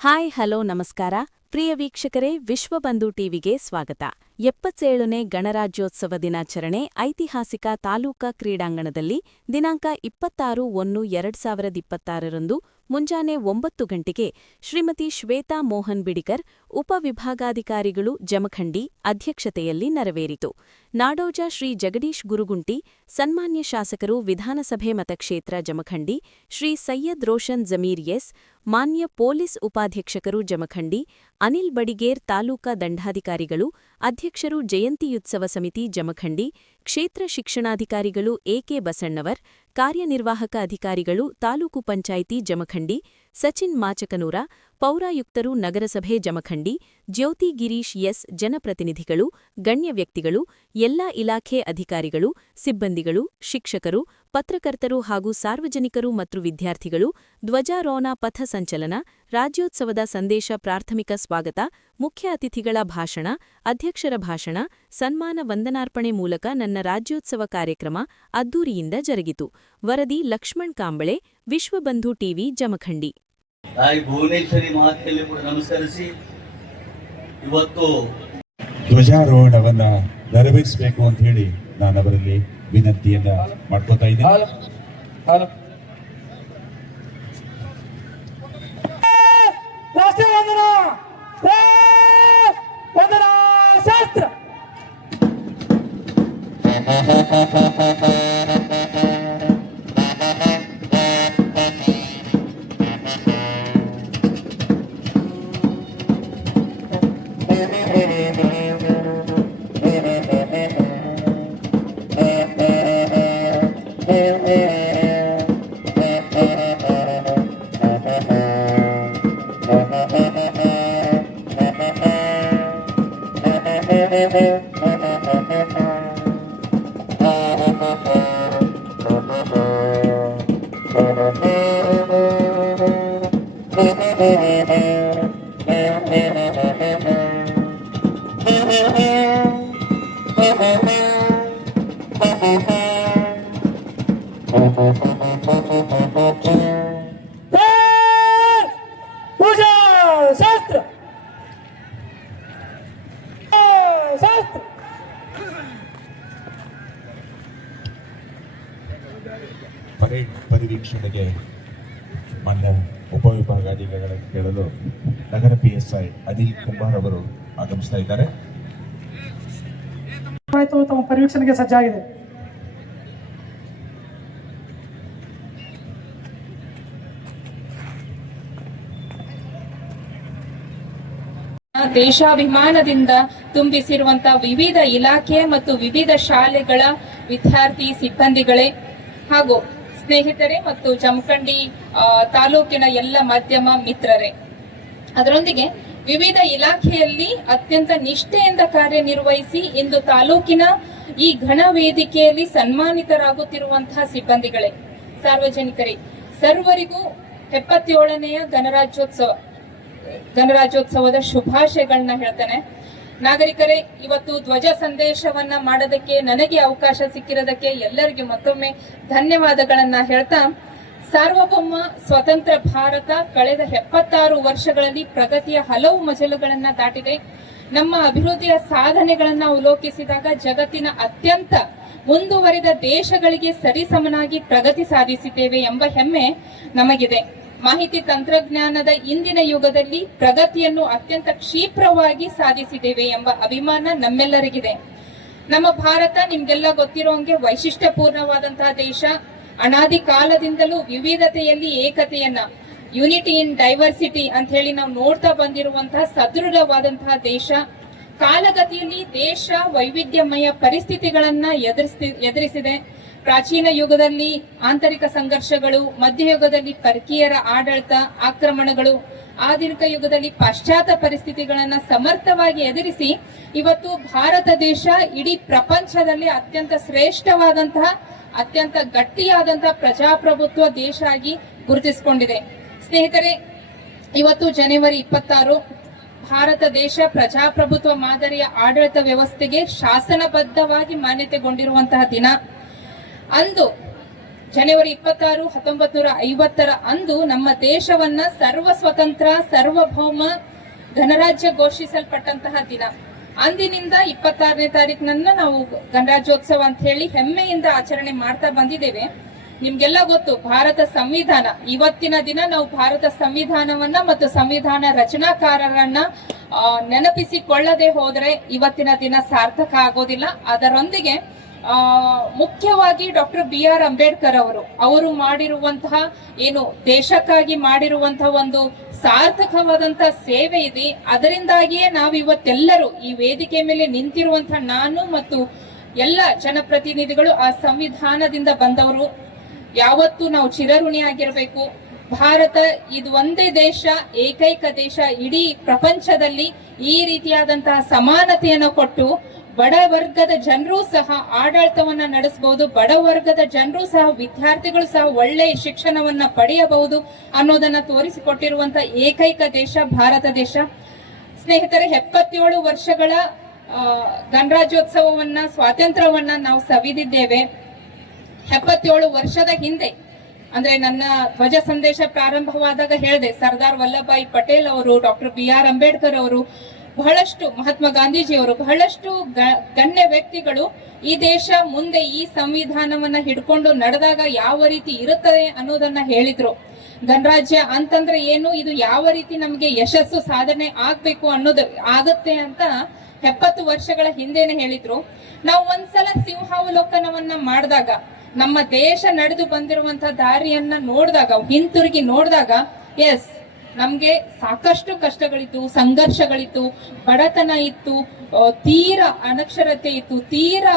Hi hello ನಮಸ್ಕಾರ ಪ್ರಿಯ ವೀಕ್ಷಕರೇ ವಿಶ್ವಬಂಧು ಟಿವಿಗೆ ಸ್ವಾಗತ. 77ನೇ ಗಣರಾಜ್ಯೋತ್ಸವ ದಿನಾಚರಣೆ ಐತಿಹಾಸಿಕ ತಾಲೂಕಾ ಕ್ರೀಡಾಂಗಣದಲ್ಲಿ ದಿನಾಂಕ 26/1/2026ರಂದು ಮುಂಜಾನೆ 9 ಗಂಟೆಗೆ ಶ್ರೀಮತಿ ಶ್ವೇತಾ ಮೋಹನ್ ಬಿಡಿಕರ್ ಉಪವಿಭಾಗಾಧಿಕಾರಿಗಳು ಜಮಖಂಡಿ ಅಧ್ಯಕ್ಷತೆಯಲ್ಲಿ ನೆರವೇರಿತು. ನಾಡೋಜ ಶ್ರೀ ಜಗದೀಶ್ ಗುರುಗುಂಟಿ, ಸನ್ಮಾನ್ಯ ಶಾಸಕರು ವಿಧಾನಸಭೆ ಮತಕ್ಷೇತ್ರ ಜಮಖಂಡಿ ಶ್ರೀ ಸೈಯದ್ ರೋಷನ್ ಜಮೀರ್ ಎಸ್, ಮಾನ್ಯ ಪೊಲೀಸ್ ಉಪಾಧೀಕ್ಷಕರು ಜಮಖಂಡಿ ಅನಿಲ್ ಬಡಿಗೇರ್, ತಾಲೂಕಾ ದಂಡಾಧಿಕಾರಿಗಳು, ಅಧ್ಯಕ್ಷರು ಜಯಂತಿಯುತ್ಸವ ಸಮಿತಿ ಜಮಖಂಡಿ, ಕ್ಷೇತ್ರ ಶಿಕ್ಷಣಾಧಿಕಾರಿಗಳು ಎಕೆ ಬಸಣ್ಣವರ್, ಕಾರ್ಯನಿರ್ವಾಹಕ ಅಧಿಕಾರಿಗಳು ತಾಲೂಕು ಪಂಚಾಯಿತಿ ಜಮಖಂಡಿ ಸಚಿನ್ ಮಾಚಕನೂರ, ಪೌರಾಯುಕ್ತರು ನಗರಸಭೆ ಜಮಖಂಡಿ ಜ್ಯೋತಿ ಗಿರೀಶ್ ಎಸ್, ಜನಪ್ರತಿನಿಧಿಗಳು, ಗಣ್ಯ ವ್ಯಕ್ತಿಗಳು, ಎಲ್ಲಾ ಇಲಾಖೆ ಅಧಿಕಾರಿಗಳು, ಸಿಬ್ಬಂದಿಗಳು, ಶಿಕ್ಷಕರು, ಪತ್ರಕರ್ತರು ಹಾಗೂ ಸಾರ್ವಜನಿಕರು ಮತ್ತು ವಿದ್ಯಾರ್ಥಿಗಳು ಧ್ವಜಾರೋಹಣ, ಪಥ ಸಂಚಲನ, ರಾಜ್ಯೋತ್ಸವದ ಸಂದೇಶ, ಪ್ರಾಥಮಿಕ ಸ್ವಾಗತ, ಮುಖ್ಯ ಅತಿಥಿಗಳ ಭಾಷಣ, ಅಧ್ಯಕ್ಷರ ಭಾಷಣ, ಸನ್ಮಾನ ವಂದನಾರ್ಪಣೆ ಮೂಲಕ ನನ್ನ ರಾಜ್ಯೋತ್ಸವ ಕಾರ್ಯಕ್ರಮ ಅದ್ದೂರಿಯಿಂದ ಜರುಗಿತು. ವರದಿ ಲಕ್ಷ್ಮಣ್ ಕಾಂಬಳೆ, ವಿಶ್ವಬಂಧು ಟಿವಿ ಜಮಖಂಡಿ. ತಾಯಿ ಭುವನೇಶ್ವರಿ ಮಹಾತ್ಮೆಯಲ್ಲಿ ಕೂಡ ನಮಸ್ಕರಿಸಿ ಇವತ್ತು ಧ್ವಜಾರೋಹಣವನ್ನ ನೆರವೇರಿಸಬೇಕು ಅಂತ ಹೇಳಿ ನಾನು ಅವರಲ್ಲಿ ವಿನಂತಿಯನ್ನ ಮಾಡ್ಕೋತಾ ಇದ್ದೀನಿ. ಶಾಸ್ತ್ರ ಪರೇಡ್ ಪರಿವೀಕ್ಷಣೆಗೆ ಮಾನ್ಯ ಉಪವಿಭಾಗಾಧಿಕಾರಿಗಳನ್ನು ಕೇಳಲು ನಗರ PSI ಅನಿಲ್ ಕುಮಾರ್ ಅವರು ಆಗಮಿಸ್ತಾ ಇದ್ದಾರೆ. ತಮ್ಮ ಪರಿವೀಕ್ಷಣೆಗೆ ಸಜ್ಜಾಗಿದೆ. ದೇಶಾಭಿಮಾನದಿಂದ ತುಂಬಿಸಿರುವಂತಹ ವಿವಿಧ ಇಲಾಖೆ ಮತ್ತು ವಿವಿಧ ಶಾಲೆಗಳ ವಿದ್ಯಾರ್ಥಿ ಸಿಬ್ಬಂದಿಗಳೇ ಹಾಗೂ ಸ್ನೇಹಿತರೆ ಮತ್ತು ಜಮಖಂಡಿ ತಾಲೂಕಿನ ಎಲ್ಲ ಮಾಧ್ಯಮ ಮಿತ್ರರೇ, ಅದರೊಂದಿಗೆ ವಿವಿಧ ಇಲಾಖೆಯಲ್ಲಿ ಅತ್ಯಂತ ನಿಷ್ಠೆಯಿಂದ ಕಾರ್ಯನಿರ್ವಹಿಸಿ ಇಂದು ತಾಲೂಕಿನ ಈ ಘನ ವೇದಿಕೆಯಲ್ಲಿ ಸನ್ಮಾನಿತರಾಗುತ್ತಿರುವಂತಹ ಸಿಬ್ಬಂದಿಗಳೇ, ಸಾರ್ವಜನಿಕರೇ, ಸರ್ವರಿಗೂ 77ನೇ ಗಣರಾಜ್ಯೋತ್ಸವದ ಶುಭಾಶಯಗಳನ್ನ ಹೇಳ್ತೇನೆ. ನಾಗರಿಕರೇ, ಇವತ್ತು ಧ್ವಜ ಸಂದೇಶವನ್ನ ಮಾಡೋದಕ್ಕೆ ನನಗೆ ಅವಕಾಶ ಸಿಕ್ಕಿರೋದಕ್ಕೆ ಎಲ್ಲರಿಗೂ ಮತ್ತೊಮ್ಮೆ ಧನ್ಯವಾದಗಳನ್ನ ಹೇಳ್ತಾ, ಸಾರ್ವಭೌಮ ಸ್ವತಂತ್ರ ಭಾರತ ಕಳೆದ 76 ವರ್ಷಗಳಲ್ಲಿ ಪ್ರಗತಿಯ ಹಲವು ಮಜಲುಗಳನ್ನ ದಾಟಿದೆ. ನಮ್ಮ ಅಭಿವೃದ್ಧಿಯ ಸಾಧನೆಗಳನ್ನ ಅವಲೋಕಿಸಿದಾಗ ಜಗತ್ತಿನ ಅತ್ಯಂತ ಮುಂದುವರಿದ ದೇಶಗಳಿಗೆ ಸರಿಸಮನಾಗಿ ಪ್ರಗತಿ ಸಾಧಿಸಿದ್ದೇವೆ ಎಂಬ ಹೆಮ್ಮೆ ನಮಗಿದೆ. ಮಾಹಿತಿ ತಂತ್ರಜ್ಞಾನದ ಇಂದಿನ ಯುಗದಲ್ಲಿ ಪ್ರಗತಿಯನ್ನು ಅತ್ಯಂತ ಕ್ಷಿಪ್ರವಾಗಿ ಸಾಧಿಸಿದ್ದೇವೆ ಎಂಬ ಅಭಿಮಾನ ನಮ್ಮೆಲ್ಲರಿಗಿದೆ. ನಮ್ಮ ಭಾರತ ನಿಮ್ಗೆಲ್ಲ ಗೊತ್ತಿರೋಂಗೆ ವೈಶಿಷ್ಟ್ಯಪೂರ್ಣವಾದಂತಹ ದೇಶ. ಅನಾದಿ ಕಾಲದಿಂದಲೂ ವಿವಿಧತೆಯಲ್ಲಿ ಏಕತೆಯನ್ನ, ಯುನಿಟಿ ಇನ್ ಡೈವರ್ಸಿಟಿ ಅಂತ ಹೇಳಿ ನಾವು ನೋಡ್ತಾ ಬಂದಿರುವಂತಹ ಸದೃಢವಾದಂತಹ ದೇಶ. ಕಾಲಗತಿಯಲ್ಲಿ ದೇಶ ವೈವಿಧ್ಯಮಯ ಪರಿಸ್ಥಿತಿಗಳನ್ನ ಎದುರಿಸಿದೆ. ಪ್ರಾಚೀನ ಯುಗದಲ್ಲಿ ಆಂತರಿಕ ಸಂಘರ್ಷಗಳು, ಮಧ್ಯಯುಗದಲ್ಲಿ ಪರಕೀಯರ ಆಡಳಿತ, ಆಕ್ರಮಣಗಳು, ಆಧುನಿಕ ಯುಗದಲ್ಲಿ ಪಾಶ್ಚಾತ್ಯ ಪರಿಸ್ಥಿತಿಗಳನ್ನ ಸಮರ್ಥವಾಗಿ ಎದುರಿಸಿ ಇವತ್ತು ಭಾರತ ದೇಶ ಇಡೀ ಪ್ರಪಂಚದಲ್ಲಿ ಅತ್ಯಂತ ಶ್ರೇಷ್ಠವಾದಂತಹ, ಅತ್ಯಂತ ಗಟ್ಟಿಯಾದಂತಹ ಪ್ರಜಾಪ್ರಭುತ್ವ ದೇಶ ಆಗಿ ಗುರುತಿಸಿಕೊಂಡಿದೆ. ಸ್ನೇಹಿತರೆ, ಇವತ್ತು ಜನವರಿ 26 ಭಾರತ ದೇಶ ಪ್ರಜಾಪ್ರಭುತ್ವ ಮಾದರಿಯ ಆಡಳಿತ ವ್ಯವಸ್ಥೆಗೆ ಶಾಸನಬದ್ಧವಾಗಿ ಮಾನ್ಯತೆಗೊಂಡಿರುವಂತಹ ದಿನ. ಅಂದು ಜನವರಿ 26, 1950 ಅಂದು ನಮ್ಮ ದೇಶವನ್ನ ಸರ್ವ ಸ್ವತಂತ್ರ ಸಾರ್ವಭೌಮ ಗಣರಾಜ್ಯ ಘೋಷಿಸಲ್ಪಟ್ಟಂತಹ ದಿನ. ಅಂದಿನಿಂದ 26ನೇ ತಾರೀಕಿನನ್ನ ನಾವು ಗಣರಾಜ್ಯೋತ್ಸವ ಅಂತ ಹೇಳಿ ಹೆಮ್ಮೆಯಿಂದ ಆಚರಣೆ ಮಾಡ್ತಾ ಬಂದಿದ್ದೇವೆ. ನಿಮ್ಗೆಲ್ಲ ಗೊತ್ತು, ಭಾರತ ಸಂವಿಧಾನ, ಇವತ್ತಿನ ದಿನ ನಾವು ಭಾರತ ಸಂವಿಧಾನವನ್ನ ಮತ್ತು ಸಂವಿಧಾನ ರಚನಾಕಾರರನ್ನ ನೆನಪಿಸಿಕೊಳ್ಳದೆ ಹೋದ್ರೆ ಇವತ್ತಿನ ದಿನ ಸಾರ್ಥಕ ಆಗೋದಿಲ್ಲ. ಅದರೊಂದಿಗೆ ಮುಖ್ಯವಾಗಿ ಡಾಕ್ಟರ್ BR ಅಂಬೇಡ್ಕರ್ ಅವರು ಮಾಡಿರುವಂತಹ ಏನು ದೇಶಕ್ಕಾಗಿ ಮಾಡಿರುವಂತಹ ಒಂದು ಸಾರ್ಥಕವಾದಂತಹ ಸೇವೆ ಇದೆ. ಅದರಿಂದಾಗಿಯೇ ನಾವು ಇವತ್ತೆಲ್ಲರೂ ಈ ವೇದಿಕೆ ಮೇಲೆ ನಿಂತಿರುವಂತಹ ನಾನು ಮತ್ತು ಎಲ್ಲ ಜನಪ್ರತಿನಿಧಿಗಳು ಆ ಸಂವಿಧಾನದಿಂದ ಬಂದವರು. ಯಾವತ್ತೂ ನಾವು ಚಿರಋಣಿಯಾಗಿರ್ಬೇಕು. ಭಾರತ ಇದು ಒಂದೇ ದೇಶ, ಏಕೈಕ ದೇಶ ಇಡೀ ಪ್ರಪಂಚದಲ್ಲಿ ಈ ರೀತಿಯಾದಂತಹ ಸಮಾನತೆಯನ್ನು ಕೊಟ್ಟು ಬಡ ವರ್ಗದ ಜನರು ಸಹ ಆಡಳಿತವನ್ನ ನಡೆಸಬಹುದು, ಬಡ ವರ್ಗದ ಜನರು ಸಹ ವಿದ್ಯಾರ್ಥಿಗಳು ಸಹ ಒಳ್ಳೆಯ ಶಿಕ್ಷಣವನ್ನ ಪಡೆಯಬಹುದು ಅನ್ನೋದನ್ನ ತೋರಿಸಿಕೊಟ್ಟಿರುವಂತ ಏಕೈಕ ದೇಶ ಭಾರತ ದೇಶ. ಸ್ನೇಹಿತರೆ, 77 ವರ್ಷಗಳ ಗಣರಾಜ್ಯೋತ್ಸವವನ್ನ, ಸ್ವಾತಂತ್ರ್ಯವನ್ನ ನಾವು ಸವಿದಿದ್ದೇವೆ. 77 ವರ್ಷದ ಹಿಂದೆ, ಅಂದ್ರೆ ನನ್ನ ಧ್ವಜ ಸಂದೇಶ ಪ್ರಾರಂಭವಾದಾಗ ಹೇಳಿದೆ, ಸರ್ದಾರ್ ವಲ್ಲಭಾಯಿ ಪಟೇಲ್ ಅವರು, ಡಾಕ್ಟರ್ BR ಅಂಬೇಡ್ಕರ್ ಅವರು, ಬಹಳಷ್ಟು ಮಹಾತ್ಮ ಗಾಂಧೀಜಿಯವರು, ಬಹಳಷ್ಟು ಗಣ್ಯ ವ್ಯಕ್ತಿಗಳು ಈ ದೇಶ ಮುಂದೆ ಈ ಸಂವಿಧಾನವನ್ನ ಹಿಡ್ಕೊಂಡು ನಡೆದಾಗ ಯಾವ ರೀತಿ ಇರುತ್ತದೆ ಅನ್ನೋದನ್ನ ಹೇಳಿದ್ರು. ಗಣರಾಜ್ಯ ಅಂತಂದ್ರೆ ಏನು, ಇದು ಯಾವ ರೀತಿ ನಮ್ಗೆ ಯಶಸ್ಸು ಸಾಧನೆ ಆಗ್ಬೇಕು ಅನ್ನೋದು ಆಗುತ್ತೆ ಅಂತ 70 ವರ್ಷಗಳ ಹಿಂದೆನೆ ಹೇಳಿದ್ರು. ನಾವು ಒಂದ್ಸಲ ಸಿಂಹಾವಲೋಕನವನ್ನ ಮಾಡಿದಾಗ, ನಮ್ಮ ದೇಶ ನಡೆದು ಬಂದಿರುವಂತಹ ದಾರಿಯನ್ನ ನೋಡಿದಾಗ, ಹಿಂತಿರುಗಿ ನೋಡಿದಾಗ, ಎಸ್, ನಮ್ಗೆ ಸಾಕಷ್ಟು ಕಷ್ಟಗಳಿತ್ತು, ಸಂಘರ್ಷಗಳಿತ್ತು, ಬಡತನ ಇತ್ತು, ತೀರಾ ಅನಕ್ಷರತೆ ಇತ್ತು, ತೀರಾ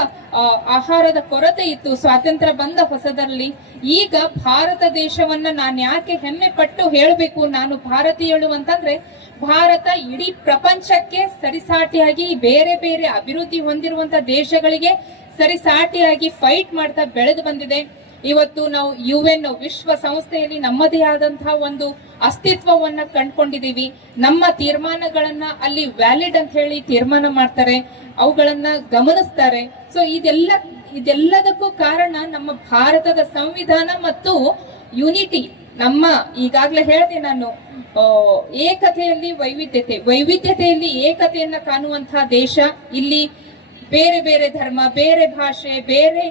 ಆಹಾರದ ಕೊರತೆ ಇತ್ತು ಸ್ವಾತಂತ್ರ್ಯ ಬಂದ ಹೊಸದಲ್ಲಿ. ಈಗ ಭಾರತ ದೇಶವನ್ನ ನಾನು ಯಾಕೆ ಹೆಮ್ಮೆ ಪಟ್ಟು ಹೇಳ್ಬೇಕು, ನಾನು ಭಾರತೀಯಳು ಅಂತಂದ್ರೆ, ಭಾರತ ಇಡೀ ಪ್ರಪಂಚಕ್ಕೆ ಸರಿಸಾಟಿಯಾಗಿ ಬೇರೆ ಬೇರೆ ಅಭಿವೃದ್ಧಿ ಹೊಂದಿರುವಂತಹ ದೇಶಗಳಿಗೆ ಸರಿಸಾಟಿಯಾಗಿ ಫೈಟ್ ಮಾಡ್ತಾ ಬೆಳೆದು ಬಂದಿದೆ. ಇವತ್ತು ನಾವು UN ವಿಶ್ವ ಸಂಸ್ಥೆಯಲ್ಲಿ ನಮ್ಮದೇ ಆದಂತಹ ಒಂದು ಅಸ್ತಿತ್ವವನ್ನ ಕಂಡುಕೊಂಡಿದೀವಿ. ನಮ್ಮ ತೀರ್ಮಾನಗಳನ್ನ ಅಲ್ಲಿ ವ್ಯಾಲಿಡ್ ಅಂತ ಹೇಳಿ ತೀರ್ಮಾನ ಮಾಡ್ತಾರೆ, ಅವುಗಳನ್ನ ಗಮನಿಸ್ತಾರೆ. ಸೊ ಇದೆಲ್ಲದಕ್ಕೂ ಕಾರಣ ನಮ್ಮ ಭಾರತದ ಸಂವಿಧಾನ ಮತ್ತು ಯುನಿಟಿ. ನಮ್ಮ ಈಗಾಗ್ಲೇ ಹೇಳಿದೆ ನಾನು, ಏಕತೆಯಲ್ಲಿ ವೈವಿಧ್ಯತೆಯಲ್ಲಿ ಏಕತೆಯನ್ನ ಕಾಣುವಂತಹ ದೇಶ. ಇಲ್ಲಿ ಬೇರೆ ಬೇರೆ ಧರ್ಮ, ಬೇರೆ ಭಾಷೆ, ಬೇರೆ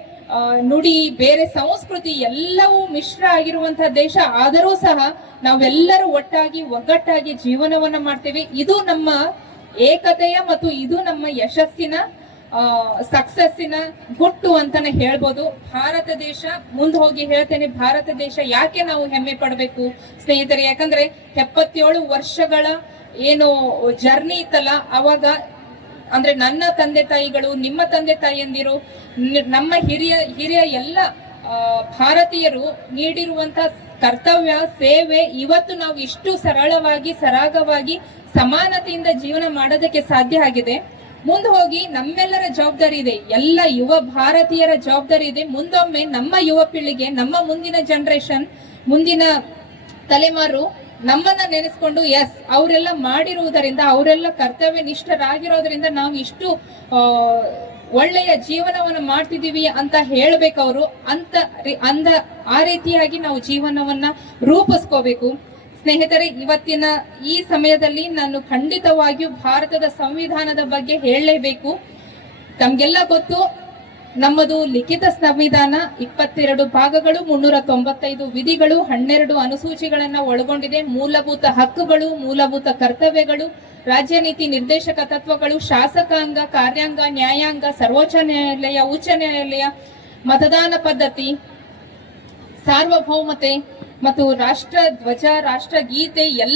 ನುಡಿ, ಬೇರೆ ಸಂಸ್ಕೃತಿ ಎಲ್ಲವೂ ಮಿಶ್ರ ಆಗಿರುವಂತಹ ದೇಶ. ಆದರೂ ಸಹ ನಾವೆಲ್ಲರೂ ಒಗ್ಗಟ್ಟಾಗಿ ಜೀವನವನ್ನ ಮಾಡ್ತೇವೆ. ಇದು ನಮ್ಮ ಏಕತೆಯ ಮತ್ತು ಇದು ನಮ್ಮ ಯಶಸ್ಸಿನ ಸಕ್ಸಸ್ಸಿನ ಗುಟ್ಟು ಅಂತಾನೆ ಹೇಳ್ಬೋದು. ಭಾರತ ದೇಶ, ಮುಂದೆ ಹೋಗಿ ಹೇಳ್ತೇನೆ, ಭಾರತ ದೇಶ ಯಾಕೆ ನಾವು ಹೆಮ್ಮೆ ಪಡಬೇಕು ಸ್ನೇಹಿತರೆ, ಯಾಕಂದ್ರೆ 77 ವರ್ಷಗಳ ಏನು ಜರ್ನಿ ಇತ್ತಲ್ಲ, ಅವಾಗ ಅಂದ್ರೆ ನನ್ನ ತಂದೆ ತಾಯಿಗಳು, ನಿಮ್ಮ ತಂದೆ ತಾಯಿಯಂದಿರು, ನಮ್ಮ ಹಿರಿಯ ಎಲ್ಲ ಭಾರತೀಯರು ನೀಡಿರುವಂತ ಕರ್ತವ್ಯ, ಸೇವೆ, ಇವತ್ತು ನಾವು ಇಷ್ಟು ಸರಳವಾಗಿ, ಸರಾಗವಾಗಿ, ಸಮಾನತೆಯಿಂದ ಜೀವನ ಮಾಡೋದಕ್ಕೆ ಸಾಧ್ಯ ಆಗಿದೆ. ಮುಂದೆ ಹೋಗಿ ನಮ್ಮೆಲ್ಲರ ಜವಾಬ್ದಾರಿ ಇದೆ, ಎಲ್ಲ ಯುವ ಭಾರತೀಯರ ಜವಾಬ್ದಾರಿ ಇದೆ. ಮುಂದೊಮ್ಮೆ ನಮ್ಮ ಯುವ ಪೀಳಿಗೆ, ನಮ್ಮ ಮುಂದಿನ ಜನರೇಷನ್, ಮುಂದಿನ ತಲೆಮಾರು ನಮ್ಮನ್ನ ನೆನೆಸ್ಕೊಂಡು, ಎಸ್, ಅವರೆಲ್ಲ ಮಾಡಿರುವುದರಿಂದ, ಅವರೆಲ್ಲ ಕರ್ತವ್ಯ ನಿಷ್ಠರಾಗಿರೋದ್ರಿಂದ ನಾವು ಇಷ್ಟು ಒಳ್ಳೆಯ ಜೀವನವನ್ನ ಮಾಡ್ತಿದೀವಿ ಅಂತ ಹೇಳ್ಬೇಕು ಅವರು. ಆ ರೀತಿಯಾಗಿ ನಾವು ಜೀವನವನ್ನ ರೂಪಿಸ್ಕೋಬೇಕು. ಸ್ನೇಹಿತರೆ, ಇವತ್ತಿನ ಈ ಸಮಯದಲ್ಲಿ ನಾನು ಖಂಡಿತವಾಗಿಯೂ ಭಾರತದ ಸಂವಿಧಾನದ ಬಗ್ಗೆ ಹೇಳಲೇಬೇಕು. ತಮ್ಗೆಲ್ಲ ಗೊತ್ತು, ನಮ್ಮದು ಲಿಖಿತ ಸಂವಿಧಾನ 22 ಭಾಗಗಳು, 395 ವಿಧಿಗಳು, 12 ಅನುಸೂಚಿಗಳನ್ನ ಒಳಗೊಂಡಿದೆ. ಮೂಲಭೂತ ಹಕ್ಕುಗಳು, ಮೂಲಭೂತ ಕರ್ತವ್ಯಗಳು, ರಾಜ್ಯ ನೀತಿ ನಿರ್ದೇಶಕ ತತ್ವಗಳು, ಶಾಸಕಾಂಗ, ಕಾರ್ಯಾಂಗ, ನ್ಯಾಯಾಂಗ, ಸರ್ವೋಚ್ಚ ನ್ಯಾಯಾಲಯ, ಉಚ್ಚ ನ್ಯಾಯಾಲಯ, ಮತದಾನ ಪದ್ಧತಿ, ಸಾರ್ವಭೌಮತೆ ಮತ್ತು ರಾಷ್ಟ್ರ ಧ್ವಜ, ರಾಷ್ಟ್ರಗೀತೆ ಎಲ್ಲ